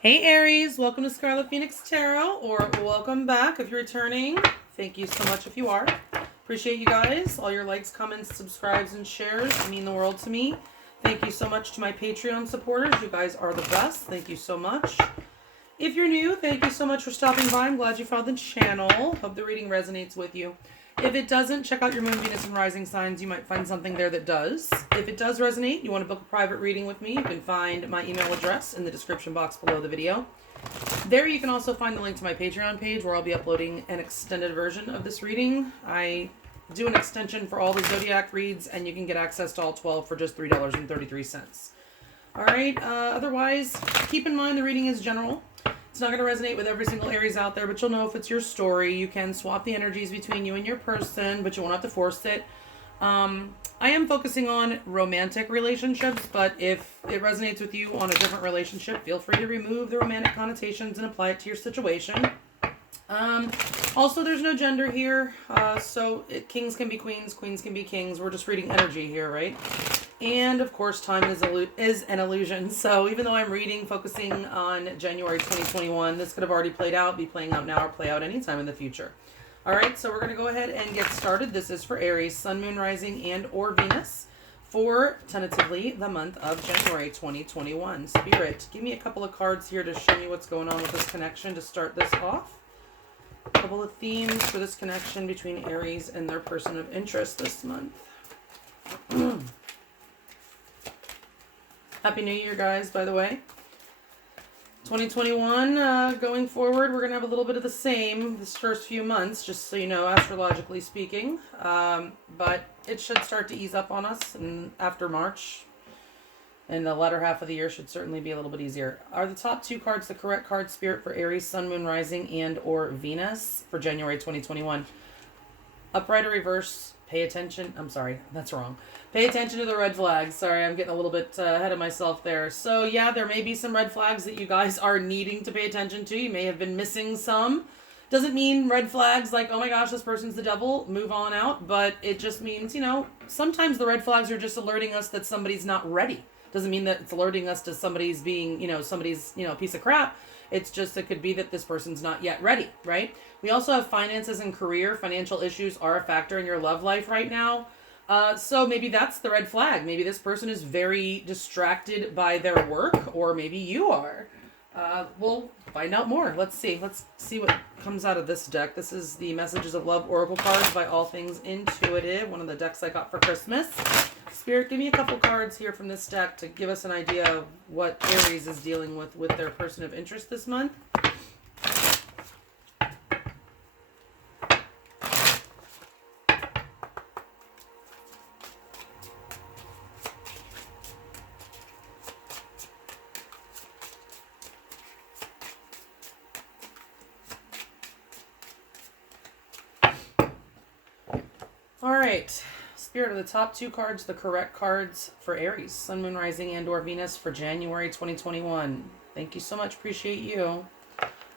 Hey Aries, welcome to Scarlet Phoenix Tarot, or welcome back if you're returning. Thank you so much if you are. Appreciate you guys. All your likes, comments, subscribes, and shares mean the world to me. Thank you so much to my Patreon supporters. You guys are the best. Thank you so much. If you're new, thank you so much for stopping by. I'm glad you found the channel. Hope the reading resonates with you. If it doesn't, check out your moon, Venus, and rising signs. You might find something there that does. If it does resonate, you want to book a private reading with me, you can find my email address in the description box below the video. There you can also find the link to my Patreon page where I'll be uploading an extended version of this reading. I do an extension for all the Zodiac reads, and you can get access to all 12 for just $3.33. All right, otherwise, keep in mind the reading is general. It's not going to resonate with every single Aries out there, but you'll know if it's your story. You can swap the energies between you and your person, but you won't have to force it. I am focusing on romantic relationships, but if it resonates with you on a different relationship, feel free to remove the romantic connotations and apply it to your situation. Also, there's no gender here, so kings can be queens, queens can be kings. We're just reading energy here, right? And of course, time is an illusion. So even though I'm reading, focusing on January 2021, this could have already played out, be playing out now, or play out anytime in the future. All right, so we're going to go ahead and get started. This is for Aries, Sun, Moon, Rising, and or Venus for tentatively the month of January 2021. Spirit, give me a couple of cards here to show me what's going on with this connection to start this off. A couple of themes for this connection between Aries and their person of interest this month. Happy New Year, guys, by the way. 2021, going forward, we're going to have a little bit of the same this first few months, just so you know, astrologically speaking. But it should start to ease up on us, and after March, and the latter half of the year should certainly be a little bit easier. Are the top two cards the correct card, Spirit, for Aries, Sun, Moon, Rising, and or Venus for January 2021? Upright or reverse, pay attention. I'm sorry, that's wrong. Pay attention to the red flags. Sorry, I'm getting a little bit ahead of myself there. So yeah, there may be some red flags that you guys are needing to pay attention to. You may have been missing some. Doesn't mean red flags like, oh my gosh, this person's the devil, move on out. But it just means, you know, sometimes the red flags are just alerting us that somebody's not ready. Doesn't mean that it's alerting us to somebody's being, somebody's, a piece of crap. It's just, it could be that this person's not yet ready, right? We also have finances and career. Financial issues are a factor in your love life right now. So maybe that's the red flag. Maybe this person is very distracted by their work, or maybe you are. We'll find out more. Let's see. Let's see what comes out of this deck. This is the Messages of Love Oracle cards by All Things Intuitive, one of the decks I got for Christmas. Spirit, give me a couple cards here from this deck to give us an idea of what Aries is dealing with their person of interest this month. All right. Spirit, are the top two cards the correct cards for Aries, Sun, Moon, Rising, and or Venus for January 2021? Thank you so much. Appreciate you.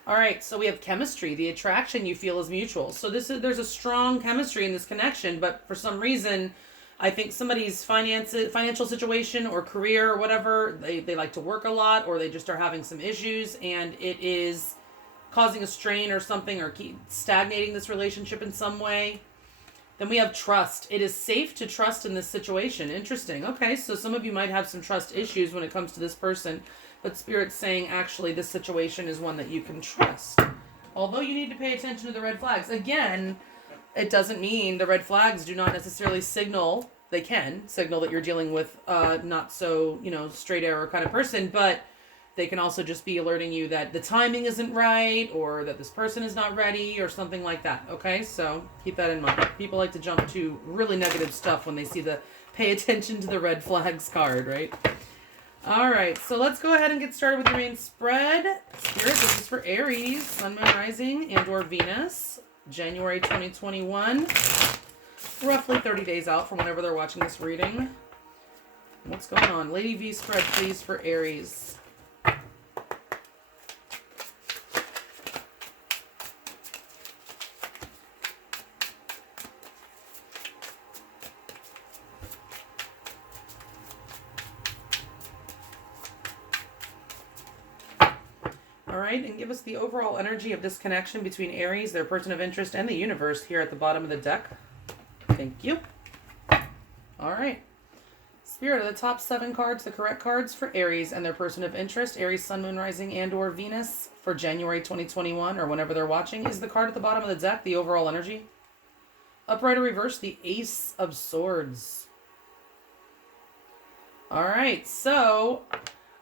All right, so we have chemistry. The attraction you feel is mutual. So there's a strong chemistry in this connection, but for some reason, I think somebody's financial situation or career or whatever, they like to work a lot, or they just are having some issues, and it is causing a strain or something, or keep stagnating this relationship in some way. Then we have trust. It is safe to trust in this situation. Interesting. Okay, so some of you might have some trust issues when it comes to this person, but Spirit's saying actually this situation is one that you can trust. Although you need to pay attention to the red flags. Again, it doesn't mean the red flags do not necessarily signal, they can signal that you're dealing with not so, straight arrow kind of person, but they can also just be alerting you that the timing isn't right, or that this person is not ready, or something like that. Okay, so keep that in mind. People like to jump to really negative stuff when they see the pay attention to the red flags card, right? All right, so let's go ahead and get started with the main spread. Spirit, this is for Aries, Sun, Moon, Rising, and or Venus, January 2021. Roughly 30 days out from whenever they're watching this reading. What's going on? Lady V spread, please, for Aries. All right, and give us the overall energy of this connection between Aries, their person of interest, and the universe here at the bottom of the deck. Thank you. All right. Spirit, of the top 7 cards, the correct cards for Aries and their person of interest, Aries, Sun, Moon, Rising, and or Venus for January 2021 or whenever they're watching, is the card at the bottom of the deck, the overall energy. Upright or reverse, the Ace of Swords. All right, so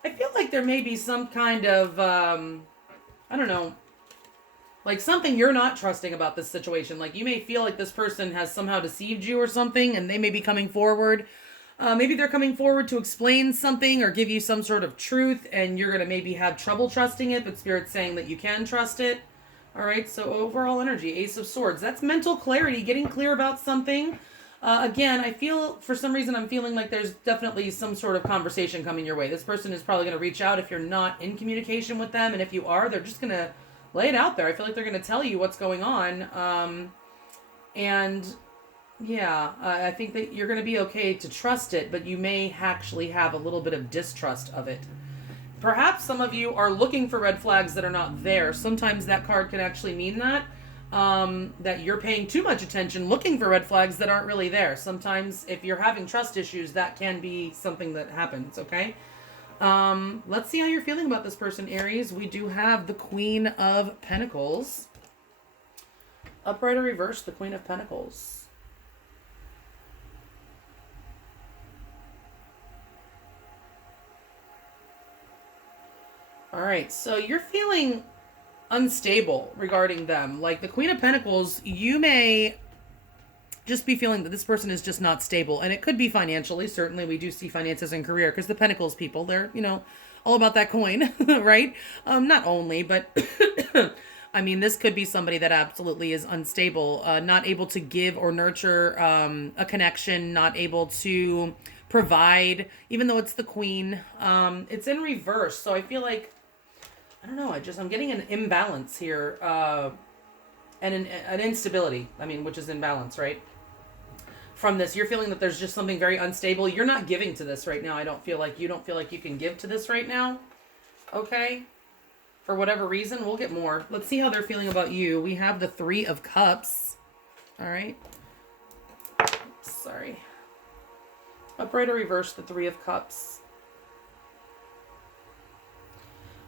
I feel like there may be some kind of, I don't know, like something you're not trusting about this situation. Like you may feel like this person has somehow deceived you or something, and they may be coming forward. Maybe they're coming forward to explain something or give you some sort of truth, and you're going to maybe have trouble trusting it, but Spirit's saying that you can trust it. All right, so overall energy, Ace of Swords. That's mental clarity, getting clear about something. Again, I feel, for some reason, I'm feeling like there's definitely some sort of conversation coming your way. This person is probably going to reach out if you're not in communication with them, and if you are, they're just going to lay it out there. I feel like they're going to tell you what's going on, and yeah, I think that you're going to be okay to trust it, but you may actually have a little bit of distrust of it. Perhaps some of you are looking for red flags that are not there. Sometimes that card can actually mean that, that you're paying too much attention looking for red flags that aren't really there. Sometimes if you're having trust issues, that can be something that happens, okay? Let's see how you're feeling about this person, Aries. We do have the Queen of Pentacles. Upright or reverse, the Queen of Pentacles. All right, so you're feeling unstable regarding them. Like the Queen of Pentacles, you may just be feeling that this person is just not stable. And it could be financially. Certainly we do see finances and career because the Pentacles people, they're, you know, all about that coin, right? Not only, but I mean, this could be somebody that absolutely is unstable, not able to give or nurture a connection, not able to provide, even though it's the Queen. It's in reverse. So I feel like, I don't know, I'm getting an imbalance here, and an instability, I mean, which is imbalance, right? From this, you're feeling that there's just something very unstable. You're not giving to this right now. You don't feel like you can give to this right now. Okay? For whatever reason, we'll get more. Let's see how they're feeling about you. We have the 3 of Cups. All right. Oops, sorry. Upright or reverse, the 3 of Cups.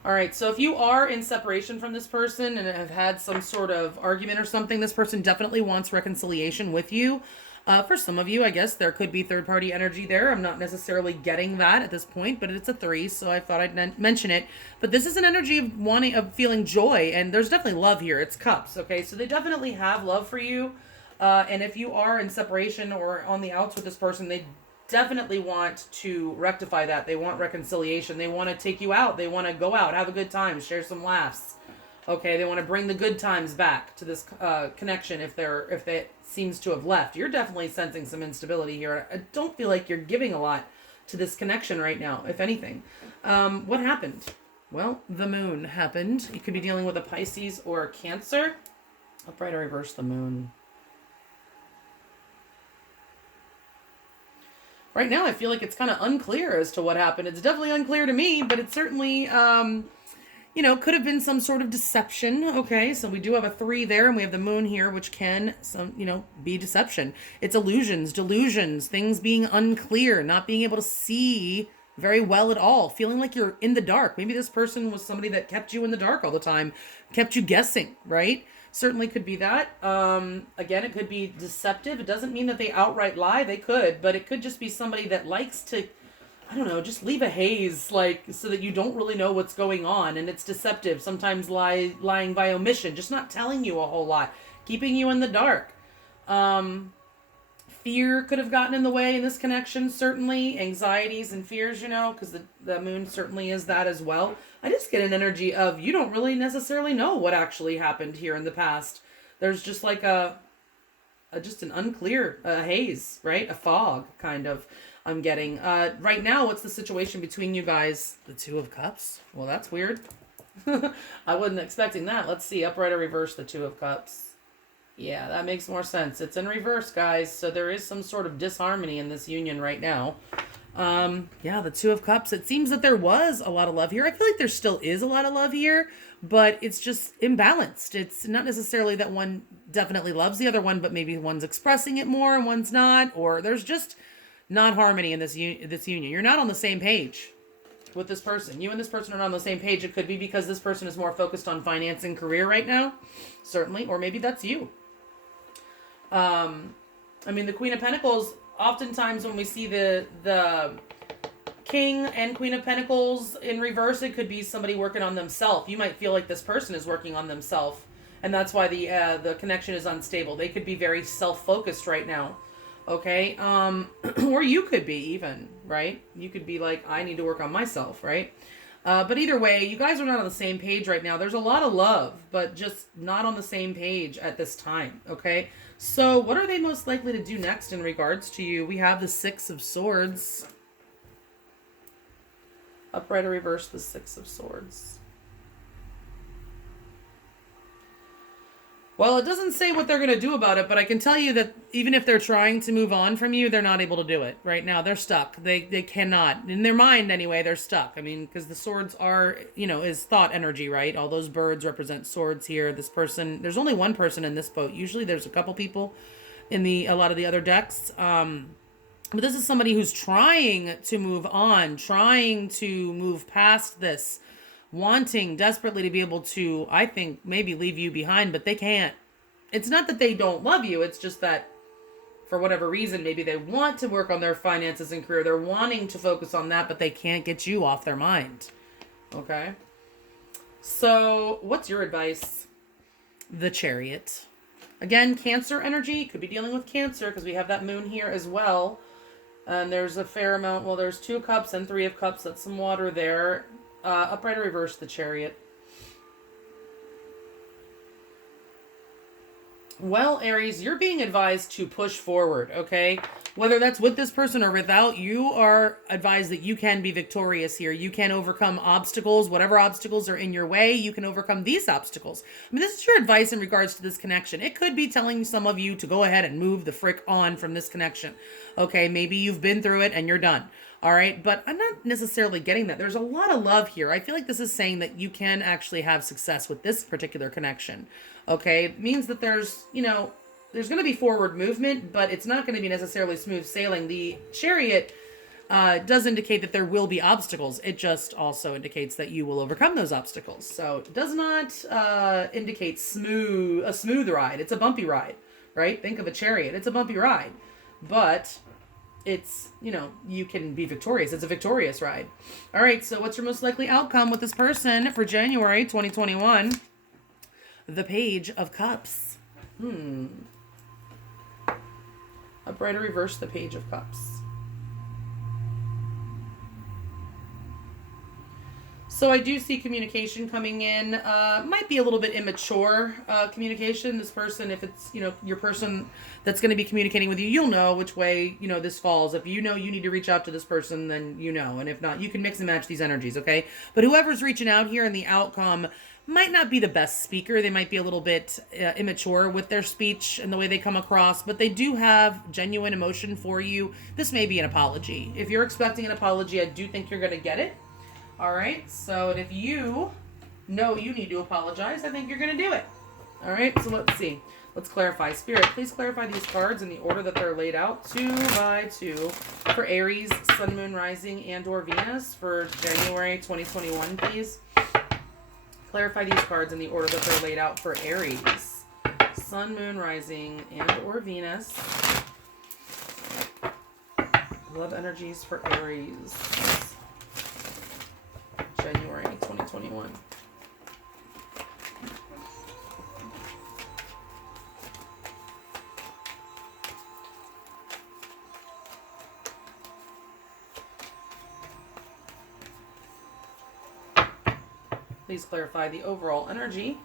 All right, so if you are in separation from this person and have had some sort of argument or something, this person definitely wants reconciliation with you. For some of you, I guess there could be third-party energy there. I'm not necessarily getting that at this point, but it's a 3, so I thought I'd mention it. But this is an energy of feeling joy, and there's definitely love here. It's Cups, okay? So they definitely have love for you. And if you are in separation or on the outs with this person, they definitely want to rectify that. They want reconciliation. They want to take you out. They want to go out, have a good time, share some laughs. Okay, they want to bring the good times back to this connection if it seems to have left. You're definitely sensing some instability here. I don't feel like you're giving a lot to this connection right now, if anything. What happened? Well, the moon happened. You could be dealing with a Pisces or a Cancer. Upright or reverse, the moon. Right now, I feel like it's kind of unclear as to what happened. It's definitely unclear to me, but it's certainly, could have been some sort of deception. Okay, so we do have a 3 there, and we have the moon here, which can, be deception. It's illusions, delusions, things being unclear, not being able to see very well at all, feeling like you're in the dark. Maybe this person was somebody that kept you in the dark all the time, kept you guessing, right? Certainly could be that. Again, it could be deceptive. It doesn't mean that they outright lie. They could, but it could just be somebody that likes to, I don't know, just leave a haze, like, so that you don't really know what's going on. And it's deceptive. Sometimes lying by omission, just not telling you a whole lot, keeping you in the dark. Fear could have gotten in the way in this connection, certainly. Anxieties and fears, because the moon certainly is that as well. I just get an energy of you don't really necessarily know what actually happened here in the past. There's just like just an unclear haze, right? A fog, kind of, I'm getting. Right now, what's the situation between you guys? The 2 of Cups? Well, that's weird. I wasn't expecting that. Let's see, upright or reverse, the 2 of Cups. Yeah, that makes more sense. It's in reverse, guys. So there is some sort of disharmony in this union right now. Yeah, the Two of Cups. It seems that there was a lot of love here. I feel like there still is a lot of love here, but it's just imbalanced. It's not necessarily that one definitely loves the other one, but maybe one's expressing it more and one's not, or there's just not harmony in this union. You're not on the same page with this person. You and this person are not on the same page. It could be because this person is more focused on finance and career right now, certainly, or maybe that's you. I mean, the Queen of Pentacles, oftentimes when we see the King and Queen of Pentacles in reverse, it could be somebody working on themselves. You might feel like this person is working on themselves, and that's why the connection is unstable. They could be very self-focused right now, okay? Or you could be even, right? You could be like, I need to work on myself, right? But either way, you guys are not on the same page right now. There's a lot of love, but just not on the same page at this time, okay? So what are they most likely to do next in regards to you? We have the Six of Swords. Upright or reverse, the Six of Swords. Well, it doesn't say what they're going to do about it, but I can tell you that even if they're trying to move on from you, they're not able to do it right now. They're stuck. They cannot. In their mind, anyway, they're stuck. I mean, because the swords are, is thought energy, right? All those birds represent swords here. This person, there's only one person in this boat. Usually there's a couple people in a lot of the other decks. But this is somebody who's trying to move on, trying to move past this, wanting desperately to be able to, I think, maybe leave you behind, but they can't. It's not that they don't love you. It's just that for whatever reason, maybe they want to work on their finances and career. They're wanting to focus on that, but they can't get you off their mind. Okay. So what's your advice? The Chariot. Again, Cancer energy. Could be dealing with Cancer because we have that moon here as well. And there's a fair amount. Well, there's 2 cups and 3 of cups. That's some water there. Upright or reverse, the Chariot. Well, Aries, you're being advised to push forward, okay? Whether that's with this person or without, you are advised that you can be victorious here. You can overcome obstacles. Whatever obstacles are in your way, you can overcome these obstacles. I mean, this is your advice in regards to this connection. It could be telling some of you to go ahead and move the frick on from this connection. Okay, maybe you've been through it and you're done. All right, but I'm not necessarily getting that. There's a lot of love here. I feel like this is saying that you can actually have success with this particular connection. Okay, it means that there's going to be forward movement, but it's not going to be necessarily smooth sailing. The Chariot does indicate that there will be obstacles. It just also indicates that you will overcome those obstacles. So it does not indicate a smooth ride. It's a bumpy ride, right? Think of a chariot. It's a bumpy ride, but it's, you can be victorious. It's a victorious ride. All right, so what's your most likely outcome with this person for January 2021? The Page of Cups. Upright or reverse, the Page of Cups. So I do see communication coming in. Might be a little bit immature communication. This person, if it's, your person that's going to be communicating with you, you'll know which way, this falls. If you know you need to reach out to this person, then you know. And if not, you can mix and match these energies, okay? But whoever's reaching out here and the outcome might not be the best speaker. They might be a little bit immature with their speech and the way they come across, but they do have genuine emotion for you. This may be an apology. If you're expecting an apology, I do think you're going to get it. All right, so if you know you need to apologize, I think you're going to do it. All right, so let's see. Let's clarify. Spirit, please clarify these cards in the order that they're laid out, 2 by 2, for Aries, Sun, Moon, Rising, and or Venus for January 2021, please. Clarify these cards in the order that they're laid out for Aries, Sun, Moon, Rising, and or Venus. Love energies for Aries. January 2021. Please clarify the overall energy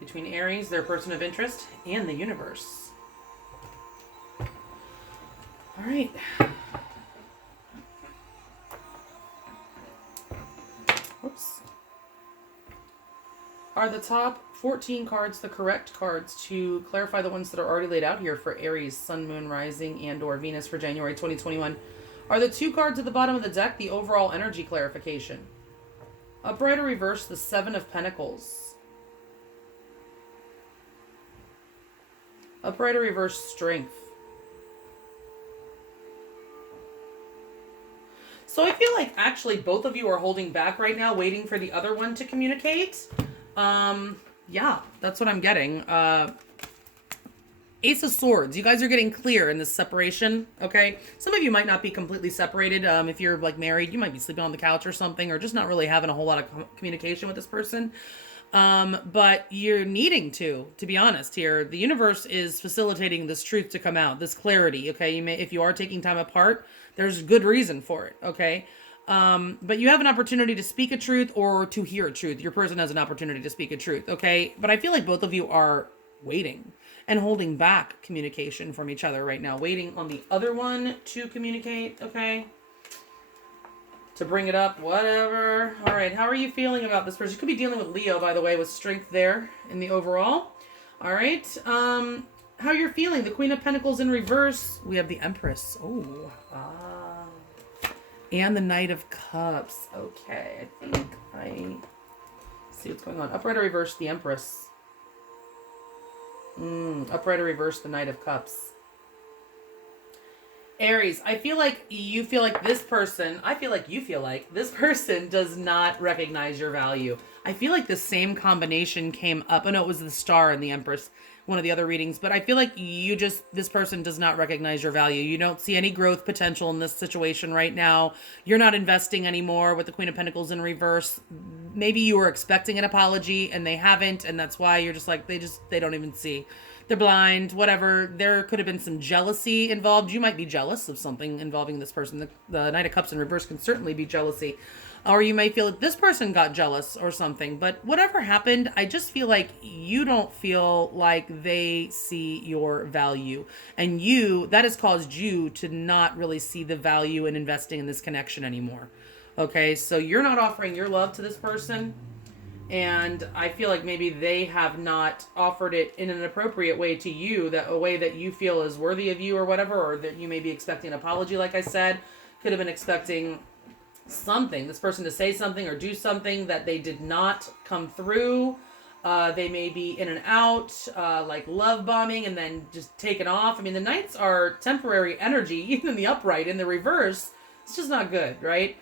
between Aries, their person of interest, and the universe. All right. Whoops. Are the top 14 cards the correct cards to clarify the ones that are already laid out here for Aries, Sun, Moon, Rising, and or Venus for January 2021? Are the 2 cards at the bottom of the deck the overall energy clarification? Upright or reverse, the 7 of Pentacles. Upright or reverse, strength. So I feel like actually both of you are holding back right now, waiting for the other one to communicate. Yeah, that's what I'm getting. Ace of Swords. You guys are getting clear in this separation, okay? Some of you might not be completely separated. If you're like married, you might be sleeping on the couch or something, or just not really having a whole lot of communication with this person. But you're needing to be honest here. The universe is facilitating this truth to come out, this clarity, okay? You may, if you are taking time apart, there's good reason for it, okay? But you have an opportunity to speak a truth or to hear a truth. Your person has an opportunity to speak a truth, okay? But I feel like both of you are waiting and holding back communication from each other right now, waiting on the other one to communicate, okay? To bring it up, whatever. All right, how are you feeling about this person? You could be dealing with Leo, by the way, with strength there in the overall. All right, how you're feeling? The Queen of Pentacles in reverse. We have the Empress. Oh, and the Knight of Cups. Okay, I think I see what's going on. Upright or reverse, the Empress. Upright or reverse, the Knight of Cups. Aries, I feel like you feel like this person, I feel like you feel like this person does not recognize your value. I feel like the same combination came up. I know it was the Star and the Empress, one of the other readings, but I feel like this person does not recognize your value. You don't see any growth potential in this situation right now. You're not investing anymore with the Queen of Pentacles in reverse. Maybe you were expecting an apology and they haven't, and that's why you're just like, they don't even see. They're blind, whatever. There could have been some jealousy involved. You might be jealous of something involving this person. The Knight of Cups in reverse can certainly be jealousy. Or you may feel like this person got jealous or something. But whatever happened, I just feel like you don't feel like they see your value. And that has caused you to not really see the value in investing in this connection anymore. Okay, so you're not offering your love to this person. And I feel like maybe they have not offered it in an appropriate way to you, a way that you feel is worthy of you or whatever, or that you may be expecting an apology, like I said. Could have been expecting something, this person to say something or do something that they did not come through. They may be in and out, like love bombing and then just taken off. I mean, the Knights are temporary energy, even in the upright. In the reverse, it's just not good, right?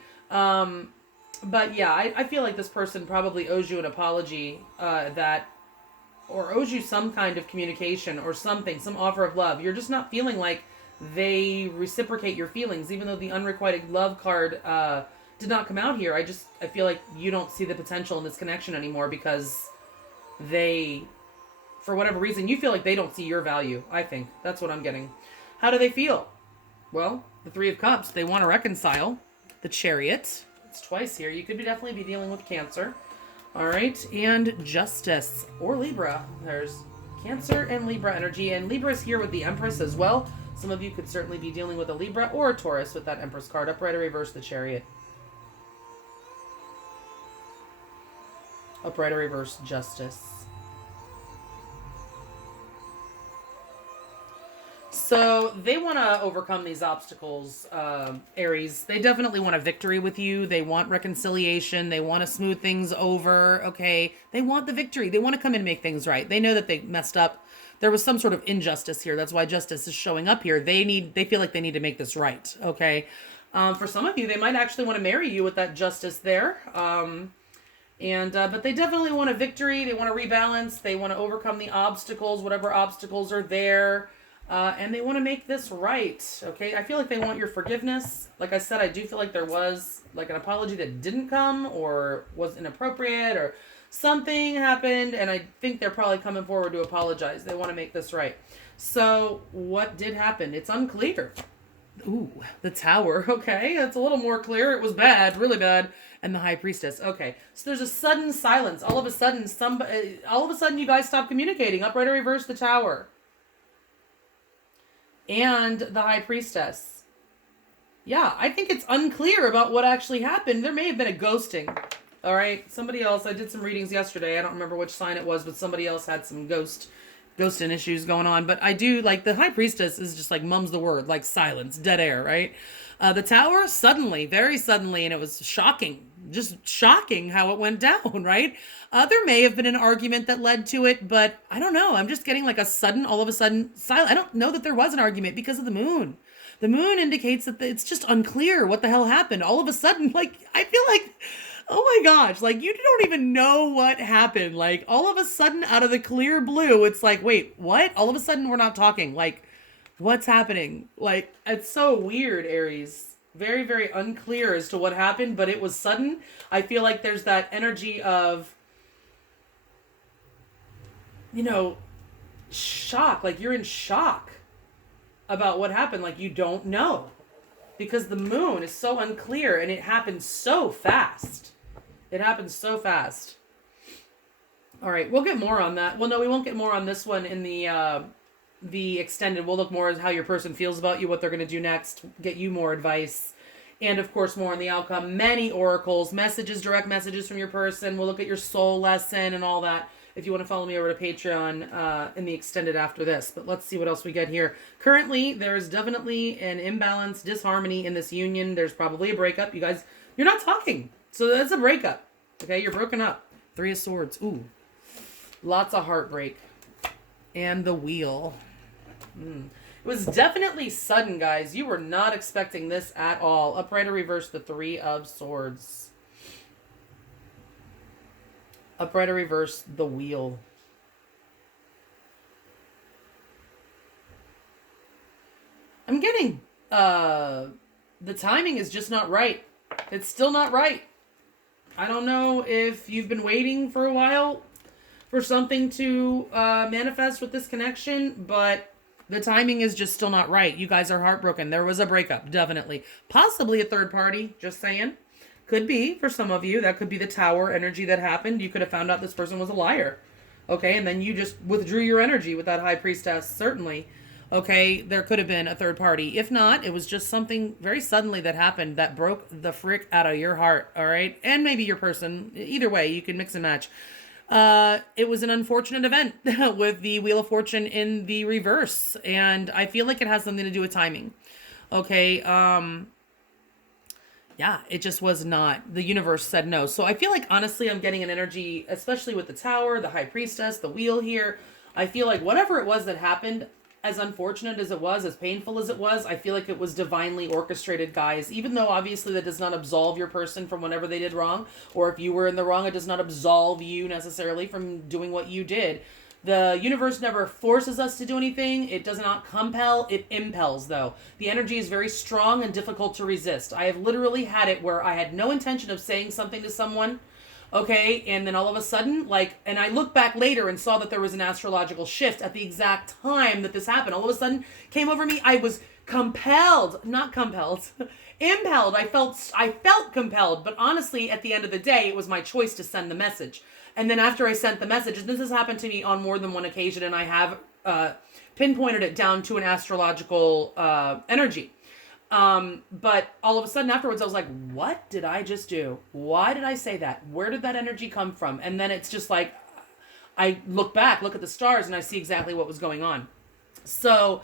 But yeah, I feel like this person probably owes you an apology, or owes you some kind of communication or something, some offer of love. You're just not feeling like they reciprocate your feelings, even though the unrequited love card did not come out here. I feel like you don't see the potential in this connection anymore because they, for whatever reason, you feel like they don't see your value. I think that's what I'm getting. How do they feel? Well, the Three of Cups, they want to reconcile. The Chariot. It's twice here. You could definitely be dealing with Cancer. All right. And Justice or Libra. There's Cancer and Libra energy. And Libra is here with the Empress as well. Some of you could certainly be dealing with a Libra or a Taurus with that Empress card. Upright or reverse, the Chariot. Upright or reverse, Justice. So they want to overcome these obstacles, Aries. They definitely want a victory with you. They want reconciliation. They want to smooth things over. Okay. They want the victory. They want to come in and make things right. They know that they messed up. There was some sort of injustice here. That's why justice is showing up here. They feel like they need to make this right. Okay. For some of you, they might actually want to marry you with that justice there. But they definitely want a victory. They want to rebalance. They want to overcome the obstacles, whatever obstacles are there. And they want to make this right, okay? I feel like they want your forgiveness. Like I said, I do feel like there was like an apology that didn't come or was inappropriate or something happened, and I think they're probably coming forward to apologize. They want to make this right. So what did happen? It's unclear. Ooh, the Tower, okay? That's a little more clear. It was bad, really bad. And the High Priestess, okay. So there's a sudden silence. All of a sudden, you guys stop communicating. Upright or reverse, the Tower. And the High Priestess. Yeah, I think it's unclear about what actually happened. There may have been a ghosting. All right, somebody else, I did some readings yesterday. I don't remember which sign it was, but somebody else had some ghost ghosting issues going on. But I do like the High Priestess is just like mum's the word, like silence, dead air, right? The Tower, suddenly, very suddenly, and it was shocking, just shocking how it went down, right? There may have been an argument that led to it, but I don't know. I'm just getting like a sudden, all of a sudden, silent. I don't know that there was an argument because of the moon. The moon indicates that it's just unclear what the hell happened. All of a sudden, like, I feel like, oh my gosh, like you don't even know what happened. Like all of a sudden out of the clear blue, it's like, wait, what? All of a sudden we're not talking. Like, what's happening? Like, it's so weird, Aries. Very, very unclear as to what happened, but it was sudden. I feel like there's that energy of, you know, shock. Like you're in shock about what happened. Like you don't know. Because the moon is so unclear and it happened so fast. It happened so fast. All right, we'll get more on that. Well, no, we won't get more on this one in the extended. We'll look more at how your person feels about you, what they're going to do next, get you more advice, and of course more on the outcome. Many oracles, messages, direct messages from your person. We'll look at your soul lesson and all that. If you want to follow me over to Patreon in the extended after this. But let's see what else we get here. Currently, there is definitely an imbalance, disharmony in this union. There's probably a breakup. You guys, you're not talking. So that's a breakup. Okay, you're broken up. 3 of Swords. Ooh. Lots of heartbreak. And the Wheel. It was definitely sudden, guys. You were not expecting this at all. Upright or reverse, the 3 of Swords. Upright or reverse, the Wheel. I'm getting, the timing is just not right. It's still not right. I don't know if you've been waiting for a while for something to manifest with this connection, but the timing is just still not right. You guys are heartbroken. There was a breakup, definitely. Possibly a third party, just saying. Could be, for some of you, that could be the Tower energy that happened. You could have found out this person was a liar. Okay, and then you just withdrew your energy with that High Priestess, certainly. Okay, there could have been a third party. If not, it was just something very suddenly that happened that broke the frick out of your heart, all right? And maybe your person. Either way, you can mix and match. It was an unfortunate event with the Wheel of Fortune in the reverse. And I feel like it has something to do with timing. Okay, yeah, it just was not. The universe said no. So I feel like, honestly, I'm getting an energy, especially with the Tower, the High Priestess, the Wheel here. I feel like whatever it was that happened, as unfortunate as it was, as painful as it was, I feel like it was divinely orchestrated, guys. Even though, obviously, that does not absolve your person from whatever they did wrong. Or if you were in the wrong, it does not absolve you, necessarily, from doing what you did. The universe never forces us to do anything. It does not compel. It impels, though. The energy is very strong and difficult to resist. I have literally had it where I had no intention of saying something to someone, okay, and then all of a sudden, like, and I looked back later and saw that there was an astrological shift at the exact time that this happened. All of a sudden, came over me. I was compelled, not compelled, impelled. I felt compelled, but honestly, at the end of the day, it was my choice to send the message. And then after I sent the message, and this has happened to me on more than one occasion, and I have pinpointed it down to an astrological energy. But all of a sudden afterwards, I was like, what did I just do? Why did I say that? Where did that energy come from? And then it's just like, I look back, look at the stars, and I see exactly what was going on. So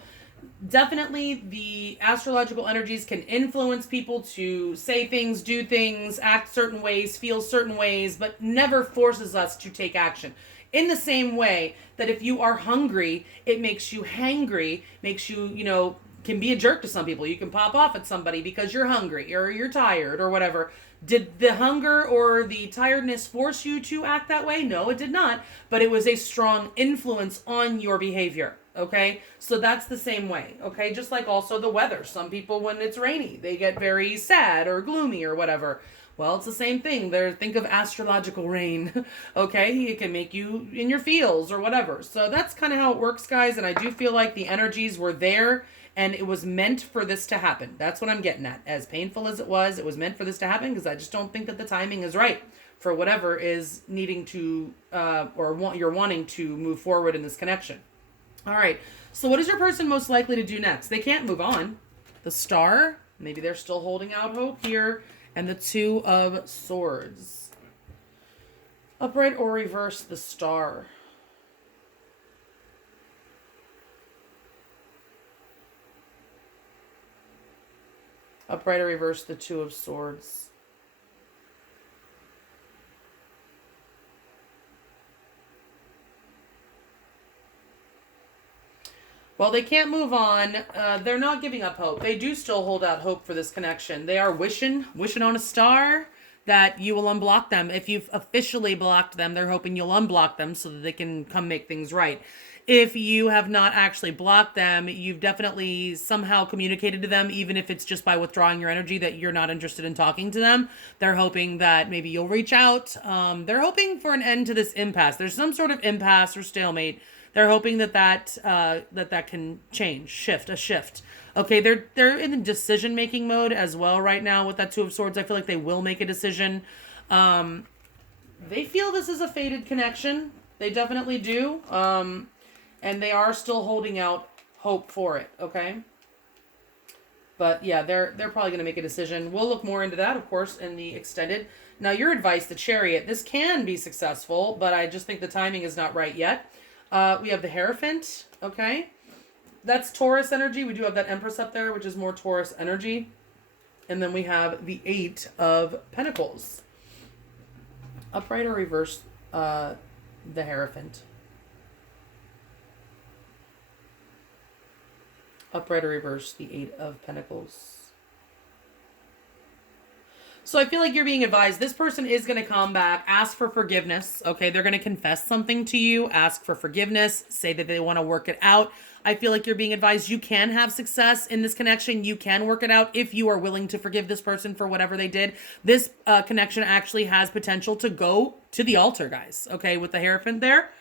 definitely the astrological energies can influence people to say things, do things, act certain ways, feel certain ways, but never forces us to take action. In the same way that if you are hungry, it makes you hangry, makes you, can be a jerk to some people. You can pop off at somebody because you're hungry or you're tired or whatever. Did the hunger or the tiredness force you to act that way? No, it did not. But it was a strong influence on your behavior. Okay, so that's the same way. Okay, just like also the weather. Some people, when it's rainy, they get very sad or gloomy or whatever. Well, it's the same thing. Think of astrological rain. Okay, it can make you in your feels or whatever. So that's kind of how it works, guys. And I do feel like the energies were there and it was meant for this to happen. That's what I'm getting at. As painful as it was meant for this to happen because I just don't think that the timing is right for whatever is needing to you're wanting to move forward in this connection. All right, so what is your person most likely to do next? They can't move on. The Star, maybe they're still holding out hope here. And the 2 of Swords. Upright or reverse, the Star. Upright or reverse, the Two of Swords. Well, they can't move on. They're not giving up hope. They do still hold out hope for this connection. They are wishing on a star that you will unblock them. If you've officially blocked them, they're hoping you'll unblock them so that they can come make things right. If you have not actually blocked them, you've definitely somehow communicated to them, even if it's just by withdrawing your energy, that you're not interested in talking to them. They're hoping that maybe you'll reach out. They're hoping for an end to this impasse. There's some sort of impasse or stalemate. They're hoping that can change, shift. Okay, they're in the decision-making mode as well right now with that Two of Swords. I feel like they will make a decision. They feel this is a fated connection. They definitely do. And they are still holding out hope for it, okay? But yeah, they're probably going to make a decision. We'll look more into that, of course, in the extended. Now, your advice, the Chariot. This can be successful, but I just think the timing is not right yet. We have the Hierophant, okay? That's Taurus energy. We do have that Empress up there, which is more Taurus energy. And then we have the Eight of Pentacles. Upright or reverse, the Hierophant. Upright or reverse, the Eight of Pentacles. So I feel like you're being advised, this person is going to come back, ask for forgiveness, okay? They're going to confess something to you, ask for forgiveness, say that they want to work it out. I feel like you're being advised you can have success in this connection. You can work it out if you are willing to forgive this person for whatever they did. This connection actually has potential to go to the altar, guys, okay, with the Hierophant there.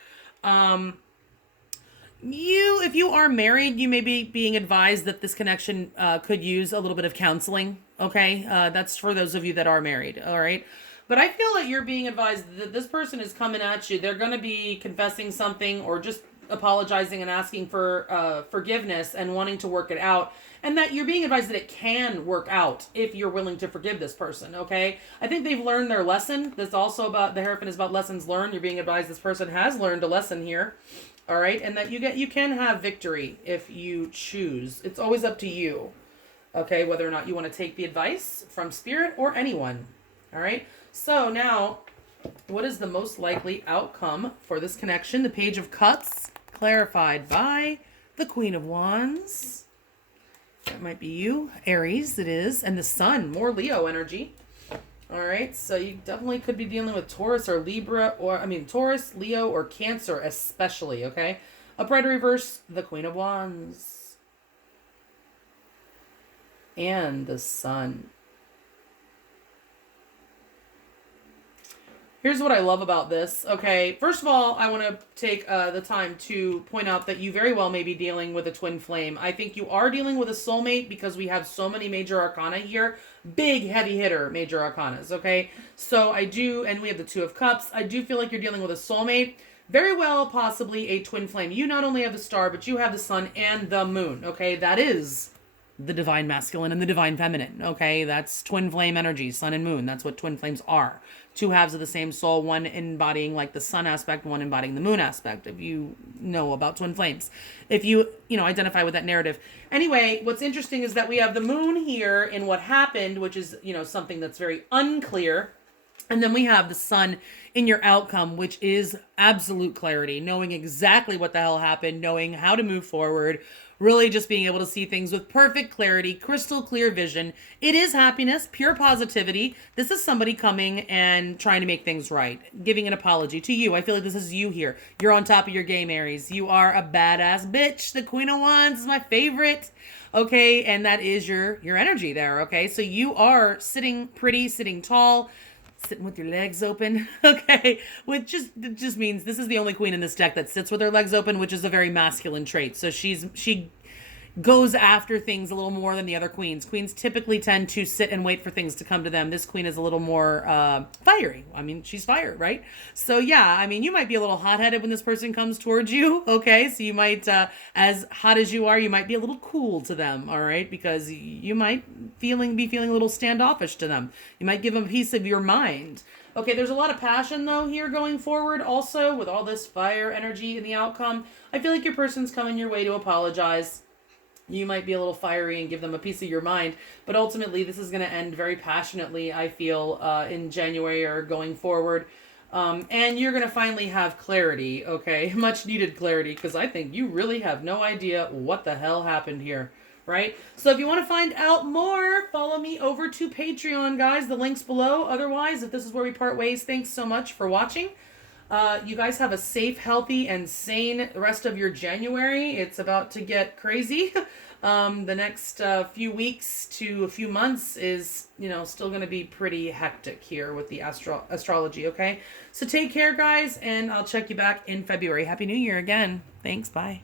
If you are married, you may be being advised that this connection could use a little bit of counseling. Okay, that's for those of you that are married. All right, but I feel like you're being advised that this person is coming at you. They're going to be confessing something or just apologizing and asking for forgiveness and wanting to work it out. And that you're being advised that it can work out if you're willing to forgive this person, okay? I think they've learned their lesson. This also about, the Hierophant is about lessons learned. You're being advised this person has learned a lesson here, all right? And that you can have victory if you choose. It's always up to you, okay? Whether or not you want to take the advice from Spirit or anyone, all right? So now, what is the most likely outcome for this connection? The Page of Cups, clarified by the Queen of Wands. That might be you, Aries, it is. And the Sun, more Leo energy. All right, so you definitely could be dealing with Taurus or Libra, Taurus, Leo, or Cancer especially, okay? Upright or reverse, the Queen of Wands. And the Sun. Here's what I love about this, okay? First of all, I want to take the time to point out that you very well may be dealing with a twin flame. I think you are dealing with a soulmate because we have so many major arcana here. Big, heavy hitter major arcanas, okay? So I do, and we have the Two of Cups. I do feel like you're dealing with a soulmate. Very well, possibly a twin flame. You not only have the star, but you have the sun and the moon, okay? That is the divine masculine and the divine feminine, okay? That's twin flame energy, sun and moon. That's what twin flames are. Two halves of the same soul, one embodying like the sun aspect, one embodying the moon aspect, if you know about twin flames. If you identify with that narrative. Anyway, what's interesting is that we have the moon here in what happened, which is, something that's very unclear. And then we have the sun in your outcome, which is absolute clarity, knowing exactly what the hell happened, knowing how to move forward, really just being able to see things with perfect clarity, crystal clear vision. It is happiness, pure positivity. This is somebody coming and trying to make things right, giving an apology to you. I feel like this is you here. You're on top of your game, Aries. You are a badass bitch. The Queen of Wands is my favorite. Okay, and that is your energy there, okay? So you are sitting pretty, sitting tall, sitting with your legs open, okay? Which just means this is the only queen in this deck that sits with her legs open, which is a very masculine trait. So she goes after things a little more than the other queens. Queens typically tend to sit and wait for things to come to them. This queen is a little more fiery. I mean, she's fire, right? So yeah, I mean, you might be a little hot-headed when this person comes towards you, okay? So you might, as hot as you are, you might be a little cool to them, all right? Because you might be feeling a little standoffish to them. You might give them a piece of your mind. Okay, there's a lot of passion, though, here going forward. Also, with all this fire energy in the outcome, I feel like your person's coming your way to apologize. You might be a little fiery and give them a piece of your mind, but ultimately this is going to end very passionately, I feel, in January or going forward. And you're going to finally have clarity, okay? Much needed clarity, because I think you really have no idea what the hell happened here, right? So if you want to find out more, follow me over to Patreon, guys. The link's below. Otherwise, if this is where we part ways, thanks so much for watching. You guys have a safe, healthy, and sane rest of your January. It's about to get crazy. The next few weeks to a few months is, still going to be pretty hectic here with the astrology, okay? So take care, guys, and I'll check you back in February. Happy New Year again. Thanks. Bye.